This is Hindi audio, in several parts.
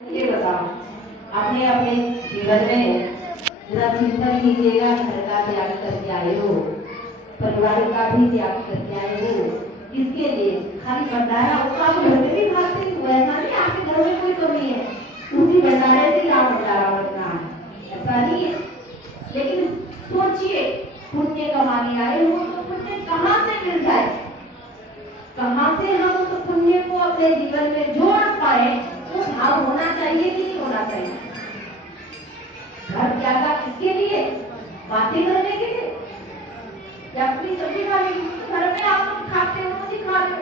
ये बताओ, अपने अपने जीवन में जरा चिंतन कीजिएगा। घर का त्याग करके आए हो, परिवार का भी त्याग करके आए हो, किसके लिए? खाली भंडारा होगा आप घर में भी खाते हो, ऐसा नहीं आपके घर में कोई कमी है, उसी भंडारे से आप भंडारा बनना है, ऐसा नहीं है। लेकिन सोचिए, पुण्य कमाने आए हो तो पुण्य कहाँ से मिल जाए, कहाँ से हम उस पुण्य को अपने जीवन में जोड़ पाए, वो भाव होना चाहिए कि नहीं होना चाहिए? घर त्यागा किसके लिए? बातें करने के लिए या अपनी सब्जी खाने के लिए? घर में आप लोग खाते हो, नहीं खा रहे हो,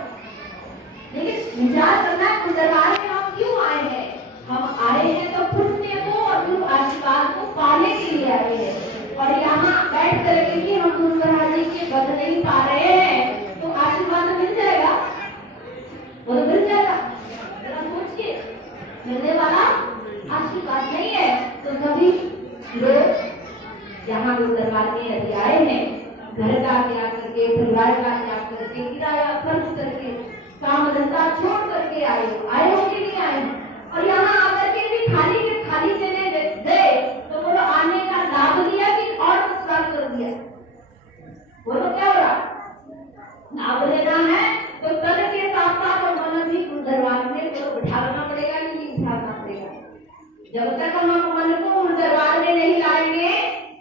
लेकिन विचार करना है दरबार में हम क्यों आए हैं। हम आए हैं तो पुण्य को और गुरु आशीर्वाद को पाने के लिए आए हैं। और यहाँ बैठ करके कि हम गुरु महाराज जी के बद नहीं पा रहे हैं तो आशीर्वाद मिल जाएगा, वो तो मिल जाएगा। जरा सोचिए, मिलने वाला आशीर्वाद नहीं है। तो सभी लोग यहाँ गुरु दरबार में यदि आए हैं, घर का त्याग करके, परिवार का त्याग करके, किराया खर्च करके, काम धंधा छोड़ करके आए हो कि नहीं आए? और यहाँ आकर के भी खाली के खाली चले गए तो बोलो आने का लाभ लिया कि और नुकसान कर दिया? बोलो क्या हो रहा? लाभ लेना है तो तन के साथ साथ और मन भी गुरु दरबार में बिठाना पड़ेगा कि नहीं बिठाना पड़ेगा? जब तक हम मन को गुरु दरबार में नहीं लाएंगे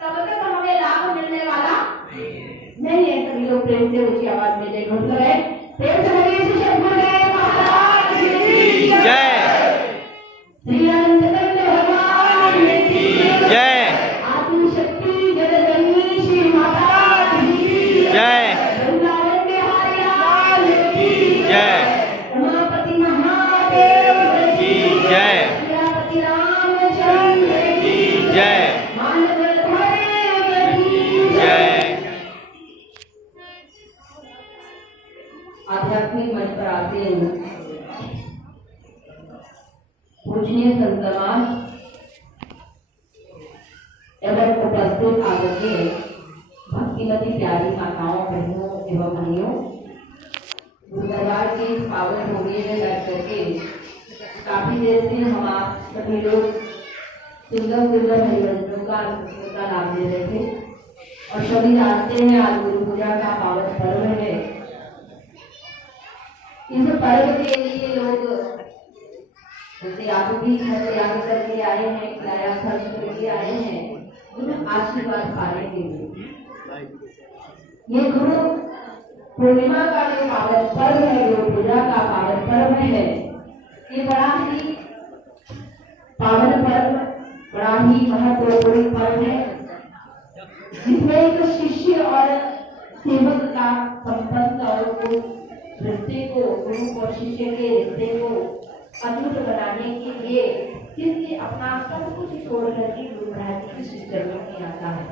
तब तक हमें लाभ मिलने वाला नहीं है। सभी लोग प्रेम से ऊंची आवाज में जय घोष करें। प्रेम से बोलिए श्री शंकरदेव महाराज की जय, श्री रामचंद्र भगवान की जय, आदिशक्ति जगदम्बे श्री माता की जय, वृंदावन बिहारी लाल की जय, उमापति महादेव की जय, सीतापति रामचंद्र की जय, मानव धर्म की जय। आध्यात्मिक मंच पर आते हैं पूजनीय संत समाज एवं उपस्थित आदरणीय भक्तिमती प्यारी माताओं, बहनों एवं भाइयों, गुरु दरबार के इस पावन भूमि में बैठ करके काफी देर से हम आप सभी लोग सुंदर सुंदर हरिवंशों का लाभ ले रहे थे। और सभी जानते हैं आज गुरु पूजा का पावन पर्व है। इस पर्व के लिए लोग जैसे आप भी घर त्याग करके आए हैं, किराया खर्च करके आए हैं गुरु आशीर्वाद पाने के लिए। ये गुरु पूर्णिमा का जो पावन पर्व है, गुरु पूजा का पावन पर्व है, ये बड़ा ही पावन पर्व, बड़ा ही महत्वपूर्ण पर्व है, जिसमें एक शिष्य और सेवक का संबंध और रिश्ते को, गुरु और शिष्य के रिश्ते को अटूट बनाने के लिए शिष्य अपना सब कुछ छोड़ करके गुरु महाराज जी के श्री चरणों में आता है।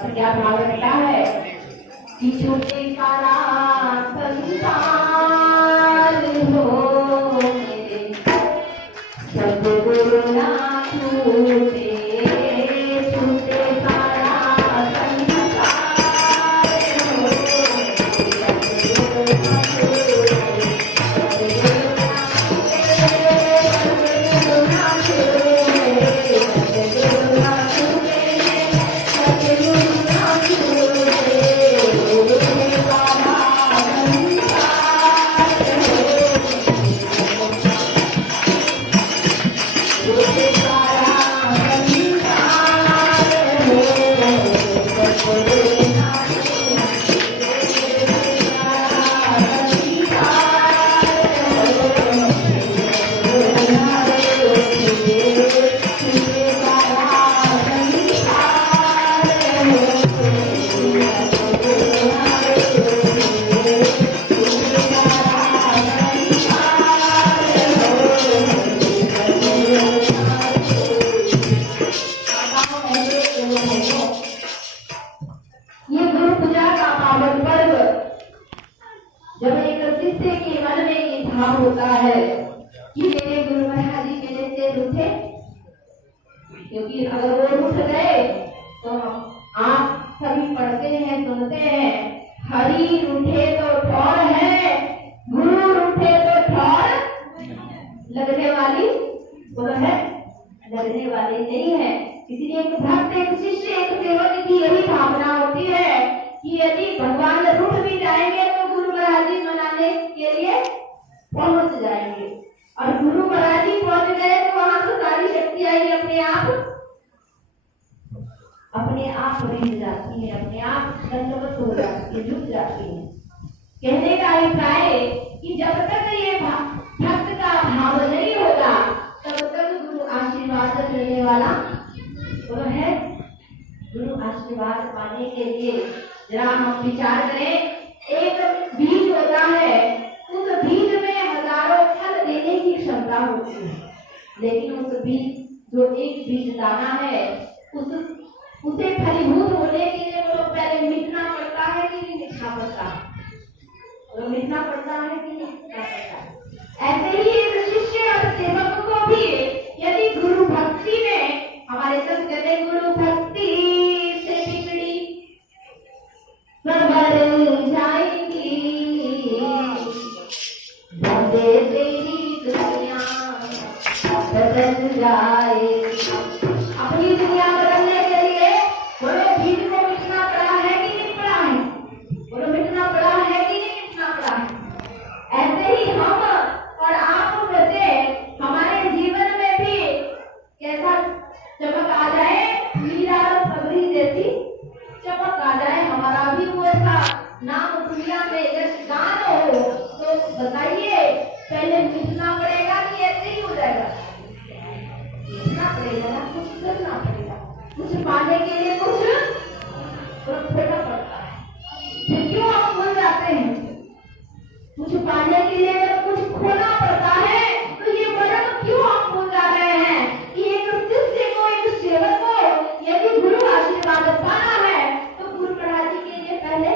और क्या भाव रखता है कि छोटे सारा संसार हो मेरे, सब गुरु ना छूटे, छूटे सारा होता है कि मेरे गुरु महाराज जी मेरे से रूठे, क्योंकि अगर वो रूठ गए तो आप सभी पढ़ते हैं, सुनते हैं, हरि रूठे तो ठौर है, गुरु रूठे तो ठौर लगने वाली वो तो है लगने वाले नहीं है। इसलिए एक भक्त, एक शिष्य, एक सेवक की यही भावना होती है कि यदि भगवान रूठ भी जाएंगे तो गुरु महाराज जी मनाने के लिए पहुंच जाएंगे, और गुरु महाराज जी पहुंच गए तो वहां तो सारी शक्ति आई अपने आप रिझ जाती है, अपने आप दंडवत हो जाती है, झुक जाती है। कहने का अभिप्राय कि जब तक ये भक्त का भाव नहीं होगा तब तक गुरु आशीर्वाद देने वाला वो है। गुरु आशीर्वाद पाने के लिए जरा हम विचार करें, एक बीज होता है, उस बीज में हजारों फल देने की क्षमता होती है, लेकिन उस बीज जो एक बीज दाना है उसे फलीभूत होने के लिए वो पहले मिटना पड़ता है कि नहीं मिटना पड़ता है? वो मिटना पड़ता है कि नहीं मिटना पड़ता है? ऐसे ही एक शिष्य और सेवक को भी यदि गुरु भक्ति में, हमारे संत कहते हैं गुरु भक्ति से बिगड़ी संभल जाएगी, बंदे तेरी दुनिया बदल जाएगी। अपनी दुनिया बदलने के लिए बोलो बीज को मिटना पड़ा है कि नहीं पड़ा है? बोलो मिटना पड़ा है कि नहीं मिटना पड़ा है? ऐसे ही हम और आप बचे हमारे जीवन में भी कैसा चमक आ जाए, मीरा और सबरी जैसी चमक आ जाए, हमारा भी वो ऐसा नाम दुनिया में यशगान हो, तो बताइए पहले मिटना पड़ेगा कि ऐसे ही हो जाएगा? मिटना पड़ेगा ना, कुछ करना पड़ेगा, कुछ पाने के लिए कुछ खोना पड़ता है। फिर क्यों हम भूल जाते हैं? कुछ पाने के लिए अगर कुछ खोना पड़ता है तो ये मर्म क्यों हम भूल जा रहे हैं कि एक शिष्य को, एक सेवक को यदि गुरु आशीर्वाद पाना है तो गुरु महाराज जी के लिए पहले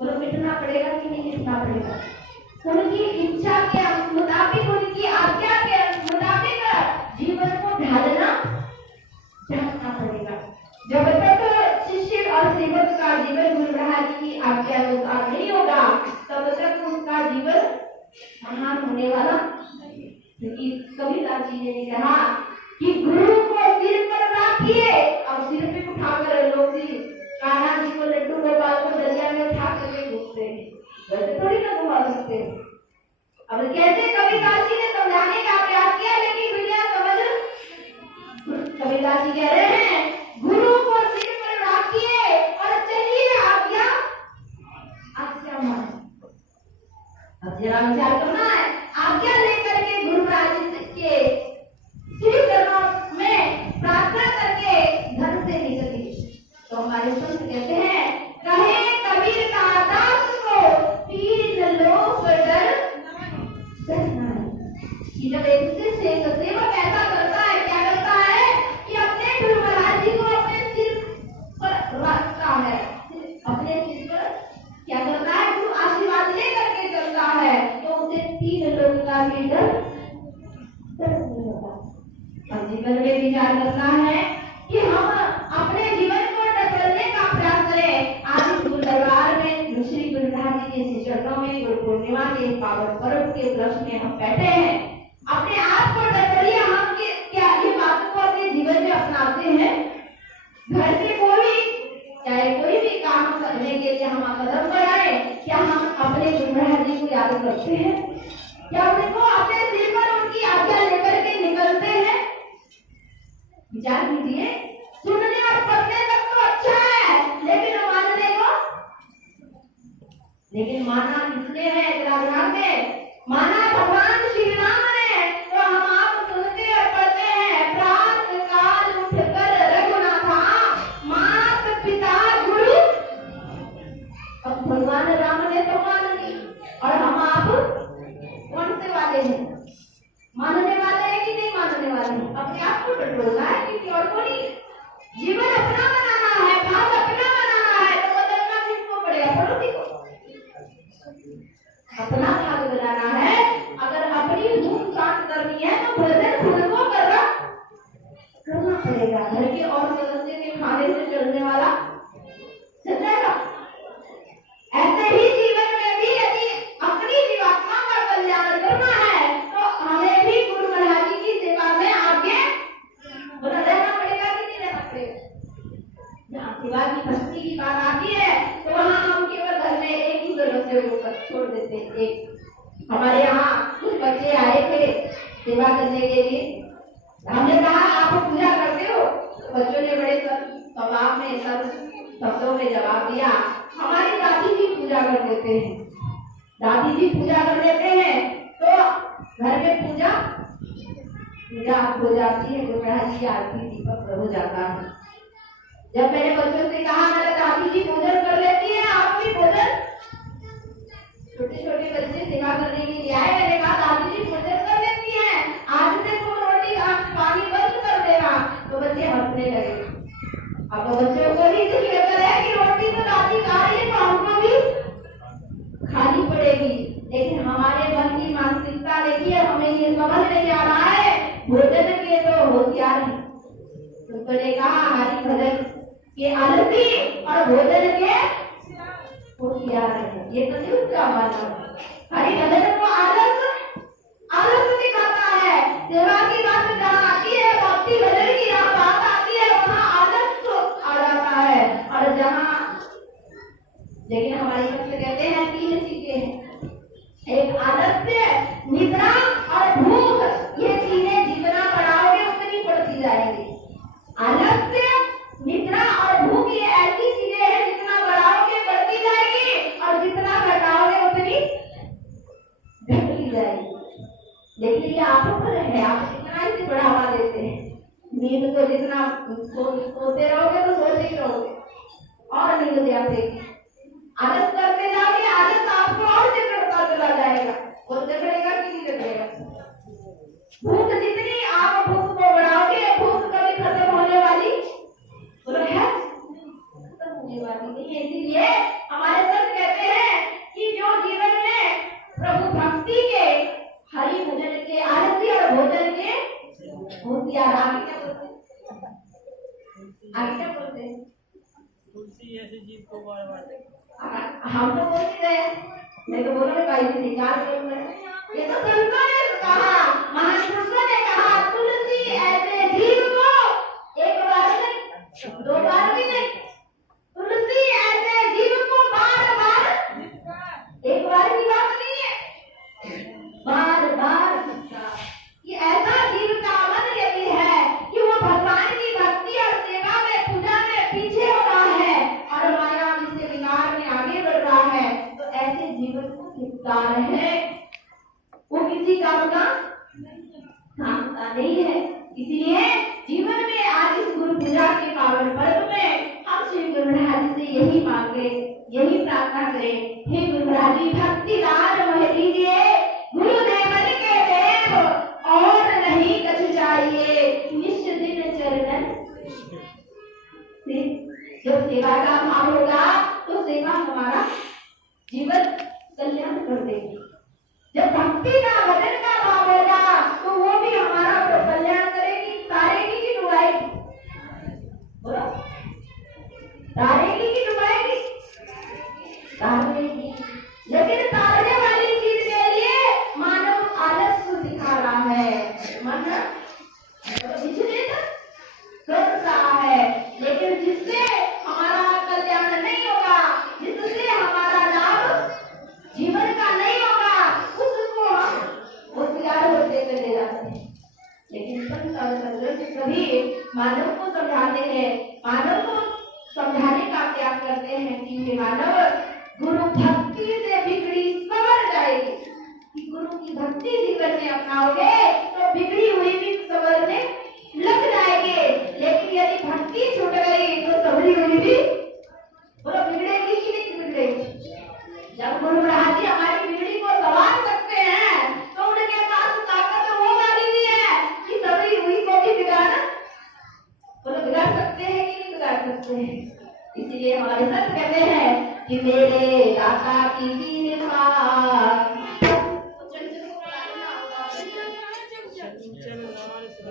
बोलो मिटना पड़ेगा कि नहीं मिटना पड़ेगा? उनकी इच्छा के मुताबिक, उनकी आज्ञा के मुताबिक जीवन को ढालना चाहना पड़ेगा। जब तक शिष्य और सेवक का जीवन गुरु महाराज जी की आज्ञा अनुसार नहीं होगा तब तक उसका जीवन महान होने वाला। क्योंकि कबीरदास जी ने भी कहा कि गुरु को सिर पर रखिए, और सिर पे उठाकर लोग कान्हा जी को, लड्डू गोपाल को दरिया में उठा करके घूमते हैं, वैसे थोड़ी ना घुमा सकते। अब कैसे कबीरदास जी ने समझाने का प्रयास किया, लेकिन दुनिया समझ, कबीरदास जी कह रहे हैं गुरु को सिर पर रखिए और चलिए आज्ञा माने। अब जरा विचार करना है, आज्ञा लेकर के गुरु महाराज जी के श्री चरणों में प्रार्थना करके घर से निकली तो हमारे संत कहते हैं, कहे कबीर का दास को तीन लोक डर डरना कि जब एक शिष्य, एक सेवक ऐसा करता है, क्या करता है कि अपने गुरु महाराज जी को अपने सिर पर रखता है, अपने सिर पर क्या करता है, गुरु आशीर्वाद लेकर के चलता है, तो उसे तीन लोग का भी डर नहीं होता। और जीवन में विचार करना है कि हम अपने जीवन को बदलने का प्रयास करें। आज गुरु दरबार में श्री गुरु महाराज जी के चरणों में गुरु पूर्णिमा के पावन पर्व के उपलक्ष्य में हम बैठे हैं। अपने आप को बदलिए, हम क्या ये बातों को अपने जीवन में अपनाते हैं? घर से चाहे कोई भी काम करने के लिए हम कदम बढ़ाए, क्या हम अपने गुरु महाराज जी को याद करते हैं? क्या उनको अपने सिर पर उनकी आज्ञा लेकर के निकलते हैं? विचार कीजिए। सुनने और पढ़ने तक तो अच्छा है, लेकिन माना किसने है? ध्यान में माना भगवान श्री राम ने, तो हम आप सुनते और पढ़ते हैं, प्रात काल उठकर रघुनाथा मात पिता गुरु। अब भगवान राम ने तो मान ली, और हम आप कौन से वाले हैं? के लिए। हमने कहा आप पूजा करते हो, तो बच्चों ने बड़े स्वभाव में शब्दों में जवाब दिया, हमारी दादी जी पूजा कर देते हैं। दादी जी पूजा कर देते हैं तो घर में पूजा हो जाती है, गुरु महाराज की आरती दीपक हो जाता है। जब मैंने बच्चों से कहा मेरा दादी जी भोजन कर लेती है, आप भी भोजन, छोटे छोटे बच्चे सेवा करने के लिए आए, मैंने कहा दादी जी भोजन कर लेती हैं, आज से तुम रोटी पानी बंद कर देना। तो बच्चे हंसने लगे। अब बच्चों को भी फिक्र है कि रोटी तो दादी खा रही है तो हमको भी खानी पड़ेगी, लेकिन हमारे मन की मानसिकता देखिए, हमें ये समझ नहीं आ रहा है भोजन के तो होशियार है। उन्होंने कहा हमारी भजन के आलसी और भोजन के होशियार है। ये तो नहीं उसका मानना। हरि भजन को आलस दिखाता है। सेवा की बात जहाँ आती है, भक्ति भजन की बात आती है, वहाँ आलस तो आ जाता है। और जहाँ लेकिन हमारे भक्त कहते हैं 3 चीजें हैं, एक आलस्य, निद्रा और भूख। ये चीजें जितना बढ़ाओगे उतनी बढ़ती जाएंगी। आलस्य, निद्रा और भूख ये ऐसी चीजें हैं जितना बढ़ाओगे बढ़ती जाएगी और जितना घटाओगे उतनी घटती जाएगी। लेकिन ये आप पर है, आप कितना इसे बढ़ावा देते हैं। नींद को जितना सोते रहोगे तो सोते ही रहोगे और नींद आती, आलस करते जाओगे, आलस आपको और जकड़ता चला जाएगा, और जकड़ेगा कि नहीं जकड़ेगा। भूख जितनी आप भूख को बढ़ाओगे, भूख कभी खत्म होने वाली बोलो है, खत्म होने वाली नहीं है। इसीलिए हमारे संत कहते हैं कि जो जीवन में प्रभु भक्ति के, हरि भजन के आलसी और भोजन के होशियार, आगे क्या बोलते हैं तुलसी ऐसे जीव को बार-बार हम तो बोल ही रहे, मैं तो बोल रही भाई जी निकाल बोल रहे। ये तो संतों ने कहा, महापुरुषों ने कहा, तुलसी ऐसे जीव को, एक बार नहीं 2 बार भी नहीं, तुलसी ऐसे जीव को बार-बार, एक बार की बात नहीं है, बार-बार। कि ऐसा जीव का मन यही है कि वो भगवान की भक्ति और सेवा में, पूजा में पीछे हो रहा है और माया से विकार में आगे बढ़ रहा है, तो ऐसे जीवन को धिक्कार है। वो किसी काम का नहीं है। इसलिए जीवन में आज इस गुरु पूजा के पावन पर्व में हम श्री गुरु महाराज से यही मांगे, यही प्रार्थना करें, हे गुरु महाराज जी भक्ति दान मोह दीजिए, गुरुदेवन के देव और नहीं कछु चाहिए, निश्चित दिन चरणन से जो सेवा का भाव होगा तो सेवा हमारा जीवन कल्याण कर देगी। जब भक्ति का, भजन का भाव होगा तो वो भी हमारा कल्याण करेगी, तारेगी कि डुबाएगी, बोलो तारेगी कि डुबाएगी, तारेगी। लेकिन तारने वाली चीज के लिए मानव आलस को दिखा रहा है, मन विचलित कर रहा है। लेकिन जिससे हमारा कल्याण नहीं होगा, जिससे हमारा लाभ जीवन का नहीं होगा, उसको हम होशियार होते चले जाते हैं। लेकिन संत और सज्जन सभी मानव को समझाते हैं, मानव को समझाने का त्याग करते हैं कि ये मानव गुरु भक्ति से बिगड़ी संवर जाएगी। कि गुरु की भक्ति जीवन में अपनाओगे तो बिगड़ी हुई भी संवरने लग जाएंगे। लेकिन यदि भक्ति छूट गई तो संवरी हुई भी बोलो बिगड़ेगी कि नहीं बिगड़ेगी। जब गुरु महाराज जी हमारी बिगड़ी को संवार सकते हैं तो उनके पास ताकत वो वाली भी है कि संवरी हुई को भी बिगाड़ बोलो बिगाड़ सकते हैं कि नहीं बिगाड़ सकते हैं। इसलिए हमारे संत कहते हैं कि मेरे दाता की कृपा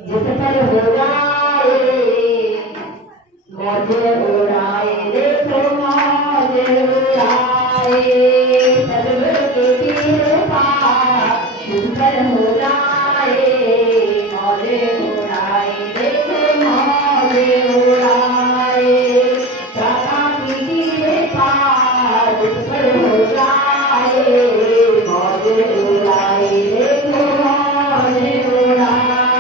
जिस पर हो जाए मौज उड़ाए, देखो मौज उड़ाए, सद्गुरु की कृपा जिस पर हो जाए मौज उड़ाए, देखो मौज उड़ाए, दाता की कृपा जिस पर हो जाए मौज उड़ाए, देखो मौज उड़ाए।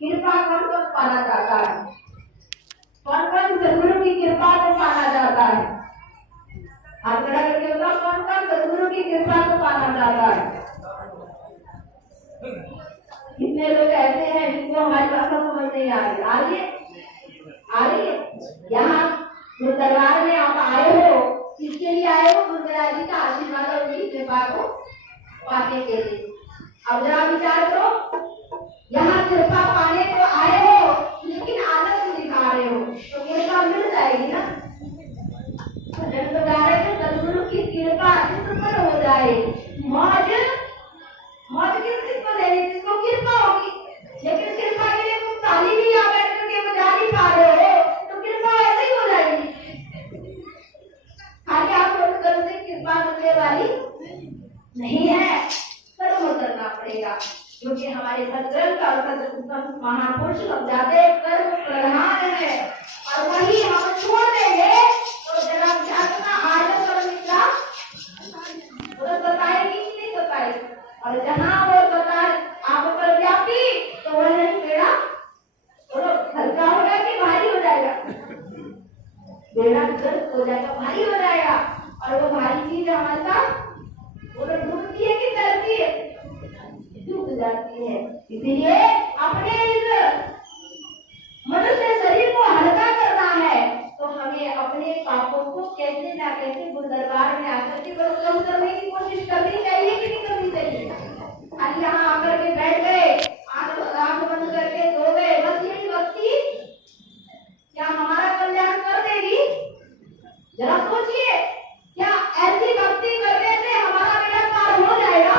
कृपा कौन कौन पाना चाहता है? कौन कौन सदगुरु की कृपा को पाना चाहता है? हाथ खड़ा करके बताओ, कौन कौन सदगुरु की कृपा को पाना चाहता है? कितने लोग ऐसे हैं जिनको हमारी भाषा समझ नहीं आ रही? आ रही है? यहाँ जो दरबार में आप आए हो, किसके लिए आए हो? गुरुराज जी का आशीर्वाद और उनकी कृपा को पाने के लिए। अब जरा विचार करो, यहाँ कृपा पाने को आए हो लेकिन आलस दिखा रहे हो तो कृपा मिल जाएगी ना? सदगुरु की कृपा जिस पर हो जाए, मौज मौज किसको देनी? जिसको कृपा होगी। लेकिन कृपा के लिए तुम ताली भी यहाँ बैठ करके बजा नहीं पा रहे हो तो कृपा ऐसे ही हो जाएगी। खाली आप से कृपा करने वाली नहीं है, कर्म करना पड़ेगा, क्योंकि हमारे सदग्रंथ और सदसंत महापुरुष लोग जाते कर्म प्रधान है और वही हम छोड़ देंगे तो जरा जातना आलस और निद्रा वो सताएगी कि नहीं सताएगी? और जहाँ वो सताए आप पर व्यापी तो वह नहीं बेड़ा हल्का होगा कि भारी हो जाएगा? बेड़ा ग्रस्त हो जाएगा, भारी हो जाएगा। और वो भारी चीज हमारे साथ वो डूबती है कि तैरती है? डूब जाती है। इसीलिए अपने इस मनुष्य शरीर को हल्का करना है तो हमें अपने पापों को कैसे ना कैसे गुरु दरबार में आकर के बस कम करने की कोशिश करनी चाहिए कि नहीं करनी चाहिए? खाली यहाँ आकर के बैठ गए, आंख बंद करके सो गए, बस यही भक्ति क्या हमारा कल्याण कर देगी? जरा सोचिए, क्या ऐसी भक्ति करने से हमारा बेड़ा पार हो जाएगा?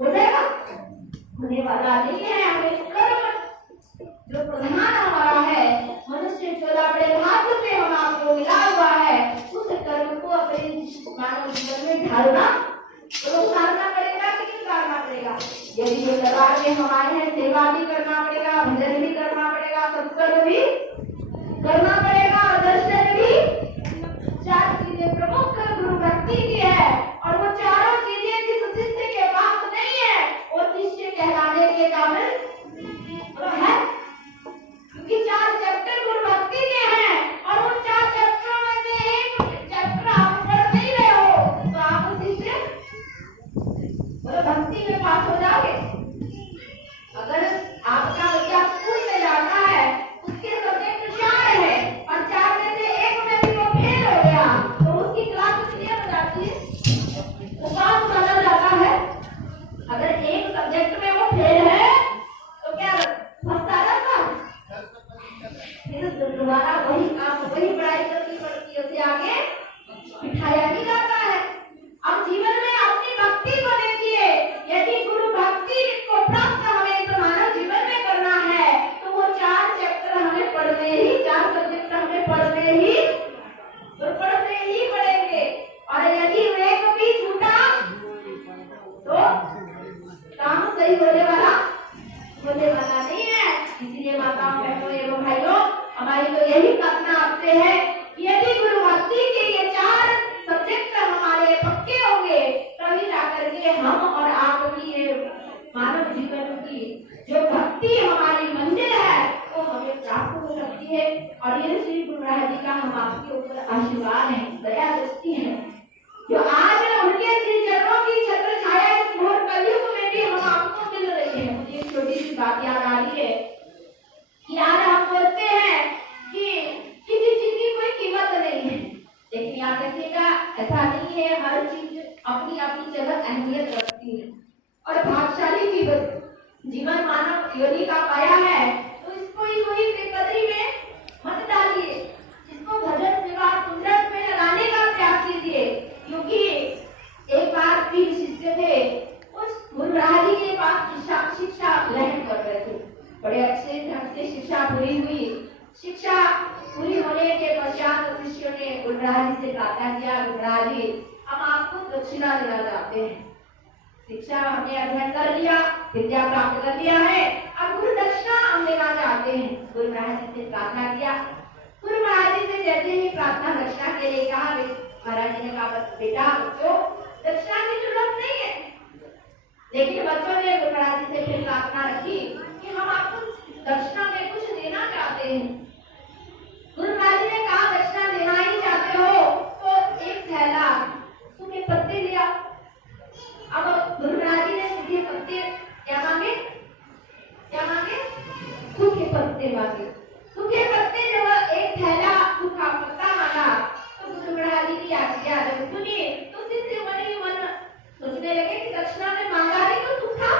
हो जाएगा? होने वाला नहीं है। हमें कर्म जो प्रधान हमारा है, मनुष्य चोला बड़े भाग्य से हम आपको मिला हुआ है, उस कर्म को अपने मानव जीवन में ढालना तो उतारना पड़ेगा कि नहीं उतारना पड़ेगा? यदि ये दरबार में हम आए हैं, सेवा भी करना पड़ेगा, भजन भी करना पड़ेगा, सत्संग भी करना पड़ेगा और दर्शन भी। चार चीजें प्रमुख गुरु भक्ति की है और वो चारों चीजें जिस शिष्य के पास नहीं है वो शिष्य कहलाने के काबिल है, क्योंकि 4 चैप्टर गुरु भक्ति के हैं और उन 4 चैप्टरों में से एक चैप्टर आप पढ़ नहीं रहे हो तो आप शिष्य भक्ति में पास हो जाओगे। अगर आपका बच्चा स्कूल में जाता है, उसके सब्जेक्ट 4 है और 4 में से एक में भी वो फेल हो गया तो उसकी क्लास कितनी हो जाती है? तो पास माना जाता है। अगर एक सब्जेक्ट में वो फेल है तो क्या फंसता रहता? फिर दोबारा वही काम वही पढ़ाई करनी पड़ती है, उसे आगे बिठाया नहीं जाता है। अब की जो भक्ति हमारी मंजिल है वो हमें प्राप्त हो सकती है। और ये श्री गुरु महाराज जी का हम आपके ऊपर आशीर्वाद है, दया दृष्टि है, जो आज उनके श्री चरणों की छत्र छाया इस घोर कलयुग में भी हम आपको मिल रही है। मुझे एक छोटी सी बात याद आ रही है कि आज हम बोलते हैं कि किसी चीज की कोई कीमत नहीं है, लेकिन याद रखिएगा ऐसा नहीं है, हर चीज अपनी अपनी जगह अहमियत रखती है। और भाग्यशाली की जीवन मानव योनि का पाया है तो इसको ही कोई बेकदरी में मत डालिए, इसको भजन सेवा सुंदर में लगाने का प्रयास कीजिए। क्योंकि एक बार भी शिष्य थे, उस गुरु महाराज जी के पास शिक्षा ग्रहण कर रहे थे, बड़े अच्छे ढंग से शिक्षा पूरी हुई। शिक्षा पूरी होने के पश्चात शिष्यों ने गुरु महाराज जी से प्रार्थना किया, गुरु महाराज जी हम आपको दक्षिणा देना चाहते हैं, शिक्षा हमने अध्ययन कर लिया, विद्या प्राप्त कर लिया है, अब गुरु दक्षिणा हम लेना चाहते हैं। गुरु महाराज जी से प्रार्थना किया, गुरु महाराज जी से जैसे ही प्रार्थना दक्षिणा के लिए कहा, महाराज जी ने कहा बेटा बच्चों दक्षिणा की जरूरत नहीं है, लेकिन बच्चों ने गुरु महाराज जी से फिर प्रार्थना रखी कि हम आपको दक्षिणा में कुछ देना चाहते हैं। गुरु महाराज जी ने कहा दक्षिणा देना ही चाहते हो तो एक थैला सूखे पत्ते लिया। अब गुरु महाराज जी ने सूखे पत्ते क्या मांगे, सूखे पत्ते मांगे। सूखे पत्ते जब एक थैला सूखा पत्ता मांगा तो गुरु महाराज जी की आज्ञा जब सुनी तो शिष्य मन ही मन सोचने लगे कि दक्षिणा में मांगा ही तो सूखा,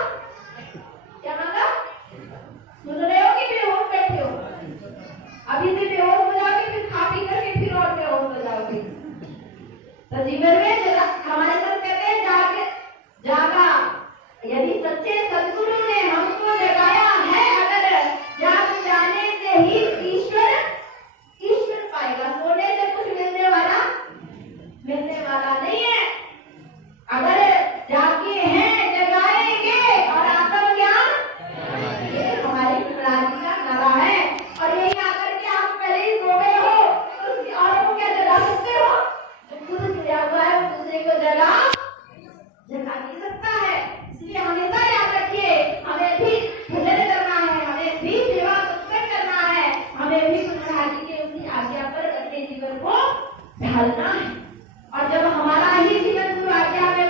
क्या मांगा? सुन रहे हो कि बेहोश बैठे हो? अभी से बेहोश हो जाओगे, फिर खा पी करके फिर और बेहोश हो जाओगे। तो जीवन में हमारे साथ कहते हैं जागा, यदि सच्चे सदगुरु ने हमको जगाया है, अगर जाग जाने से ही ईश्वर पाएगा, सोने से कुछ मिलने वाला नहीं है। अगर जागे हैं जगाएंगे और आत्मज्ञान ये हमारी महाराज जी का नारा है। और यही आकर के आप पहले ही सो गए हो तो और को क्या जगा सकते हो? जो खुद सोया हुआ है वो दूसरे को जगा नहीं सकता है। इसलिए हमेशा याद रखिए, हमें भी भजन करना है, हमें भी सेवा सत्संग करना है, हमें भी गुरु महाराज जी के उसी आज्ञा पर अपने जीवन को ढालना है। और जब हमारा ही जीवन गुरु आज्ञा में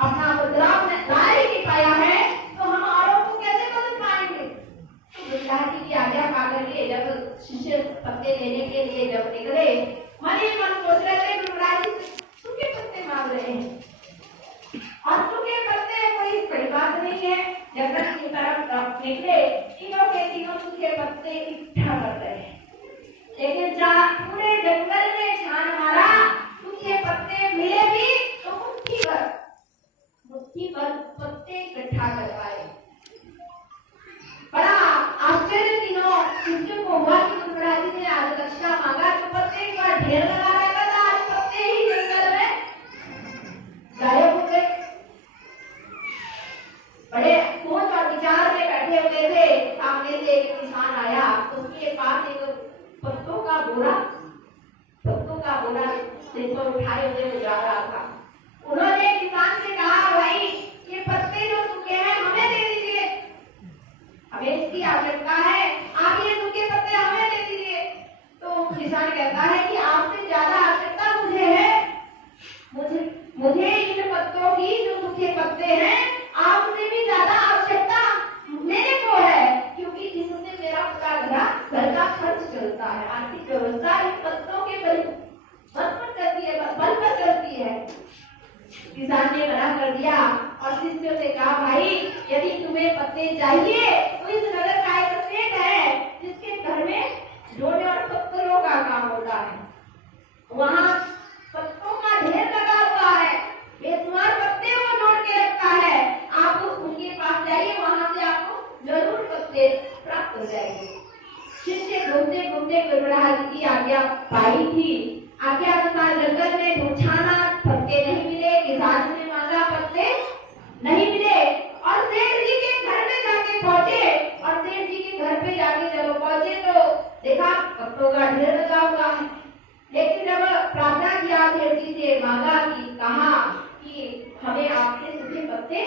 अपना बदलाव ला ही नहीं पाया है तो हम औरों को कैसे बदल पाएंगे? गुरु महाराज जी की आज्ञा पाकर के जब शिष्य पत्ते लेने के लिए जब निकले, मन ही मन सोच रहे थे गुरु महाराज जी सूखे पत्ते मांग रहे हैं, और सूखे पत्ते कोई बड़ी बात नहीं है। जंगल की तरफ निकले, तीनों के तीनों सूखे पत्ते इकट्ठा कर रहे हैं, लेकिन जहाँ पूरे जंगल में छान मारा, सूखे पत्ते मिले भी तो मुट्ठी भर पत्ते इकट्ठा कर पाए। बड़ा आश्चर्य तीनों शिष्यों को हुआ कि गुरु महाराज जी ने आज दक्षिणा मांगा तो पत्ते का ढेर लगा रहता था, आज पत्ते ही जंगल में गायब हो गए। बड़े सोच और विचार में बैठे हुए थे, सामने से एक किसान आया, उसके पास एक पत्तों का बोरा सिर पर उठाए हुए जा रहा था। उन्होंने किसान से कहा, भाई ये पत्ते जो सूखे हैं हमें दे दीजिए, हमें इसकी आवश्यकता है, आप ये सूखे पत्ते हमें दे दीजिए। तो किसान कहता है कि आपसे ज्यादा आवश्यकता मुझे है, मुझे इन पत्तों की जो सूखे पत्ते हैं आपसे भी ज्यादा आवश्यकता मेरे को है, क्योंकि इससे मेरा पूरा घर का खर्च चलता है, आर्थिक व्यवस्था इन पत्तों के बल पर चलती है। किसान ने मना कर दिया और शिष्यों से कहा, भाई यदि तुम्हें पत्ते चाहिए तो इस नगर का एक सेठ है जिसके घर में जोड़े और पत्थरों का काम होता है, वहाँ पत्तों का ढेर लगा हुआ है, बेशुमार पत्ते वो जोड़ के रखता है, आप उनके पास जाइए, वहाँ से आपको जरूर पत्ते प्राप्त हो जाएंगे। शिष्य घूमते घूमते गुरु महाराज जी की आज्ञा पाई थी, आज्ञा अनुसार जंगल में ढूंढाना, पत्ते नहीं मिले, किसान ने मांगा, पत्ते नहीं मिले, और सेठ जी के घर में जाके पहुंचे, और सेठ जी के घर पे जाके जब पहुंचे तो देखा पत्तों का ढेर लगा हुआ है। लेकिन जब प्रार्थना किया, सेठ जी से मांगा कि कहा कि हमें आपसे सूखे पत्ते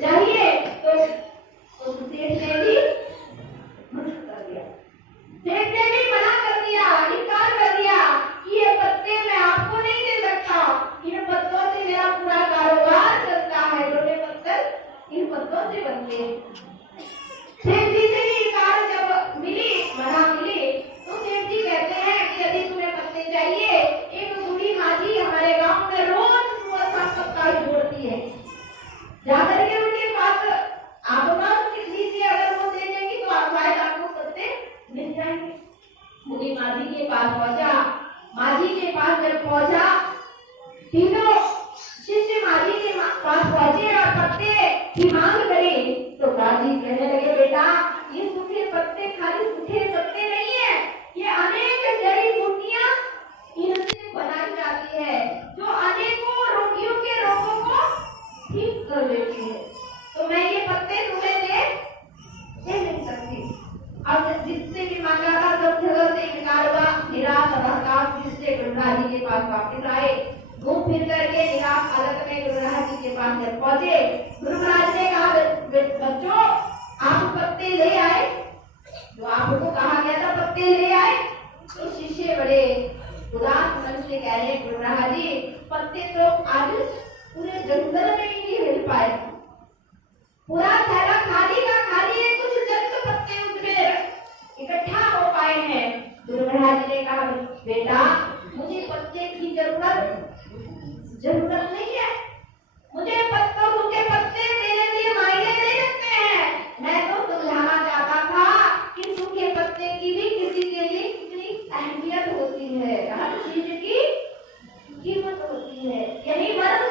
चाहिए, तो तो सेठ ने भी मना कर दिया। सेठ ने भी मना कर दिया, इनकार कर दिया कि ये पत्ते मैं आपको नहीं दे सकता, इन पत्तों से मेरा पूरा कारोबार चलता है, लोटे पत्थर इन पत्तों से बनते हैं। सेठ जी से भी इनकार जब मिली, मना मिली, तो सेठ जी कहते हैं कि यदि तुम्हें पत्ते चाहिए, एक बूढ़ी माँ जी हमारे गांव में रोज सुबह शाम पत्ता जोड़ती है, जाकर के उनके पास आप लीजिए, अगर वो दे देंगी तो आप शायद आपको पत्ते मिल जाएंगे। बूढ़ी माँ जी के पास पहुंचा, माँ जी के पास जब पहुंचा, तीनों शिष्य माँ जी के पास पहुंचे और पत्ते की मांग करी, तो माँ जी कहने लगे बेटा ये सूखे पत्ते खाली सूखे पत्ते नहीं है, ये अनेक जड़ी बूटियां इनसे बनाई जाती है जो अनेकों रोगियों के रोगों को ठीक कर देती है, तो मैं ये पत्ते तुम्हें दे नहीं सकती। अब जिससे भी मांगा था सब जगह से इनकार हुआ, निराश और हताश जिससे गुरुराज जी के पास वापस आए, घूम फिर करके निराश हालत में गुरुराज जी के पास जब पहुंचे, गुरुराज ने कहा बच्चों आप पत्ते ले आए, जो आपको कहा गया था पत्ते ले आए। तो शिष्य बड़े उदास मन से कह रहे गुरुराज जी पत्ते तो आज पूरे जंगल में ही नहीं मिल पाए, पूरा थैला खाली का खाली है, कुछ चंद पत्ते उसमें इकट्ठा हो पाए हैं। गुरुराज जी ने कहा बेटा मुझे पत्ते की जरूरत नहीं है, मुझे पत्तों सूखे पत्ते मेरे लिए मायने नहीं रखते हैं, मैं तो समझाना चाहता था कि सूखे पत्ते की भी किसी के लिए कितनी अहमियत होती है, हर चीज की कीमत होती है, यही मर्द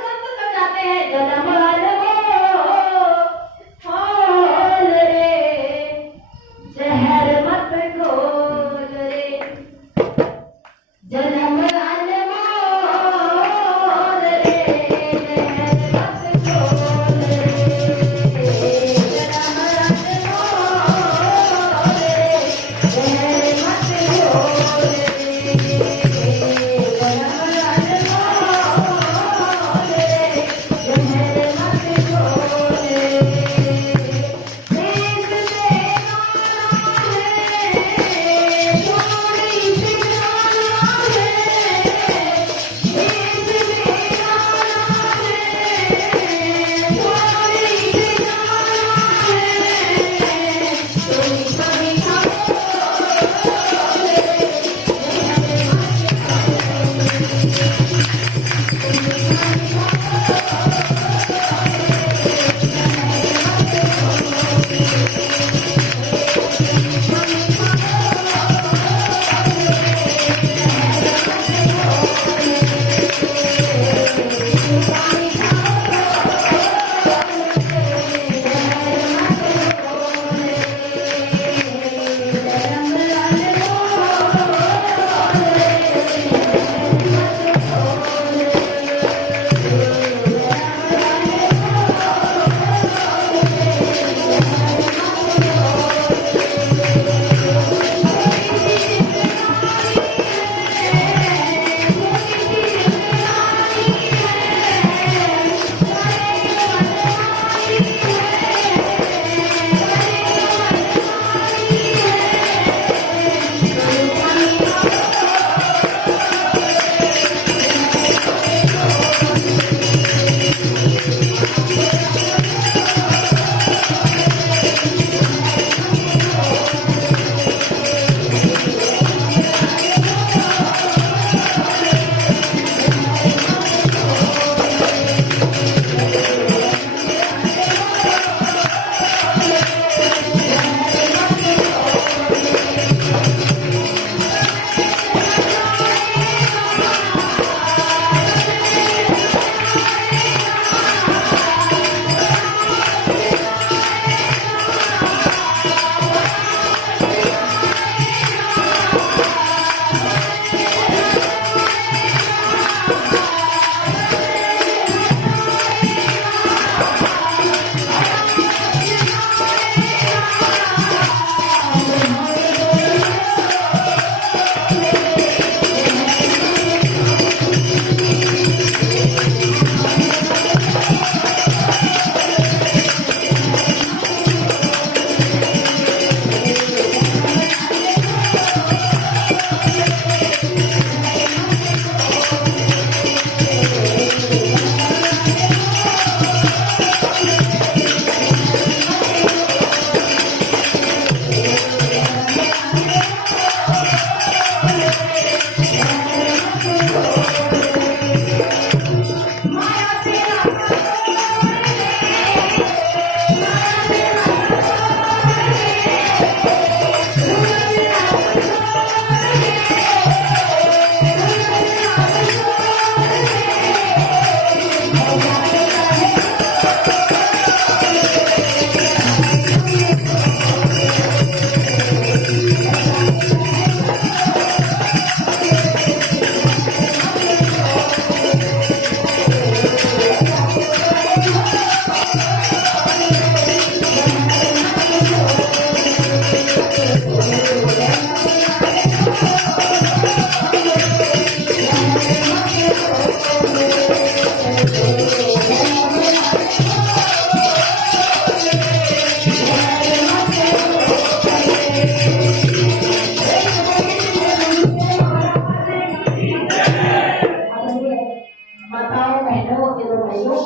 माताओं बहनों एवं भाइयों,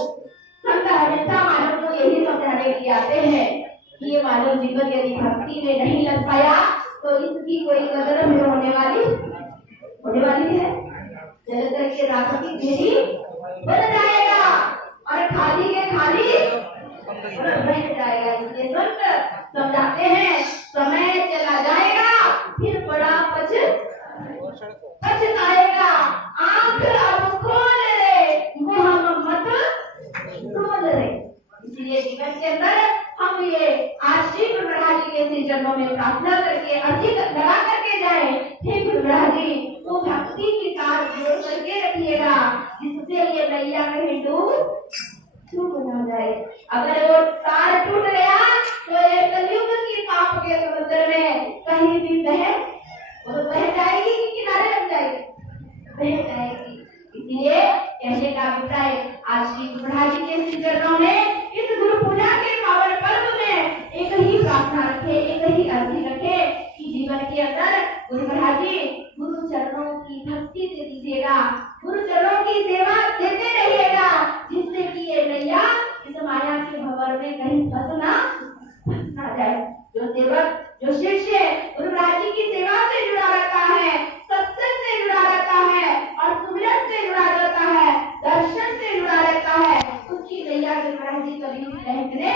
संत हमेशा मानव को यही समझाने के लिए आते हैं कि ये मानव जीवन यदि भक्ति में नहीं लग पाया तो इसकी कोई कदर में होने वाली है। जल करके रात की घेरी बन जाएगा और खाली के खाली बन जाएगा। इसलिए संत समझाते हैं समय चला जाएगा फिर बड़ा पछताएगा। आंख अब खोल रे मुँह मत खोल रे। इसलिए जीवन के अंदर हम ये आज श्री गुरु महाराज जी के श्री चरणों में प्रार्थना करके अधिक लगा करके जाए। हे गुरु महाराज जी, वो भक्ति की तार जोड़ करके रखिएगा जिससे ये नैया कहीं डूब ना जाए। अगर वो तार टूट गया तो ये कलयुग की पाप के समुद्र में कहीं भी बह जाएगी कि किनारे लग जाएगी, बह जाएगी। इसलिए कहने का अभिप्राय आज श्री गुरु महाराज जी के श्री चरणों में इस गुरु पूजा के पावन पर्व में एक ही प्रार्थना रखे, एक ही अर्जी रखे कि जीवन के अंदर गुरु महाराज जी गुरु चरणों की भक्ति दे दीजिएगा, गुरु चरणों की सेवा देते रहिएगा जिससे कि ये नैया इस माया के भंवर में कहीं फंस ना जाए। जो सेवक, जो शिष्य गुरु महाराज जी की सेवा से जुड़ा रहता है, सत्संग से जुड़ा रहता है और सुमिरन से जुड़ा रहता है, दर्शन से जुड़ा रहता है, उसकी नैया गुरु महाराज जी कभी बहकने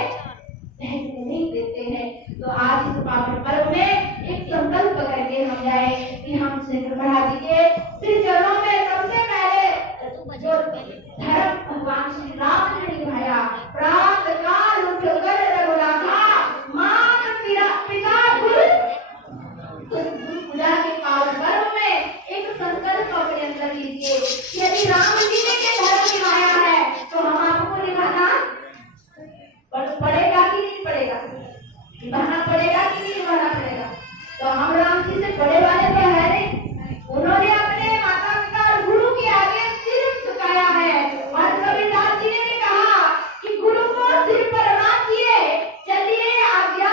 नहीं देते हैं। तो आज इस पावन पर्व में एक संकल्प करके हम जाए कि हम श्री गुरु महाराज जी के श्री चरणों में सबसे पहले जो धर्म भगवान श्री राम ने निभाया, प्रात काल उठकर रघुनाथा मात पिता गुरु, तो गुरु पूजा के पावन पर्व में एक संकल्प अपने अंदर लीजिए। यदि राम जी ने धर्म निभाया है तो हम आपको निभाना पड़ेगा कि नहीं पड़ेगा, निभाना पड़ेगा कि नहीं निभाना पड़ेगा। तो हम राम जी से बड़े वाले तो है नहीं, उन्होंने अपने माता पिता और गुरु के आगे सिर झुकाया है। और कबीरदास जी ने भी कहा कि गुरु को सिर पर रखिए, चलिए आज्ञा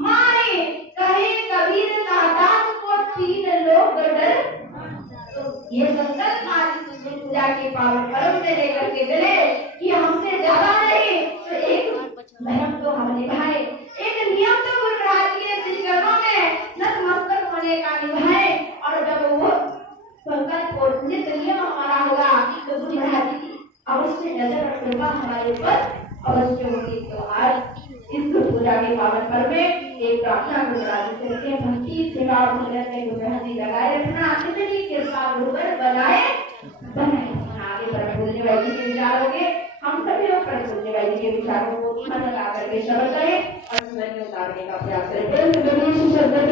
माने, कहे कबीर का दास को तीन लोग डर। तो ये संकल्प आज पूजा के पावन पर्व में लेकर के चले कि हमसे ज्यादा नहीं तो एक धर्म तो हम निभाए, एक नियम तो गुरु महाराज जी के श्री चरणों में नतमस्तक होने का निभाए। और जब वो संकल्प और नियम हमारा होगा तो गुरु महाराज जी की अवश्य नजर और कृपा हमारे ऊपर अवश्य होगी। तो आज इस पूजा के पावन पर्व में एक प्रार्थना गुरु महाराज जी से रखें, भक्ति सेवा और भजन में गुरु महाराज जी लगाए रखना, इतनी कृपा गुरु पर बनाए। आगे पर बोलने वाली के विचार होंगे, हम सभी लोग पर बोलने वाली के विचारों को मन लगा करके श्रवण करें और जीवन में उतारने का प्रयास करें।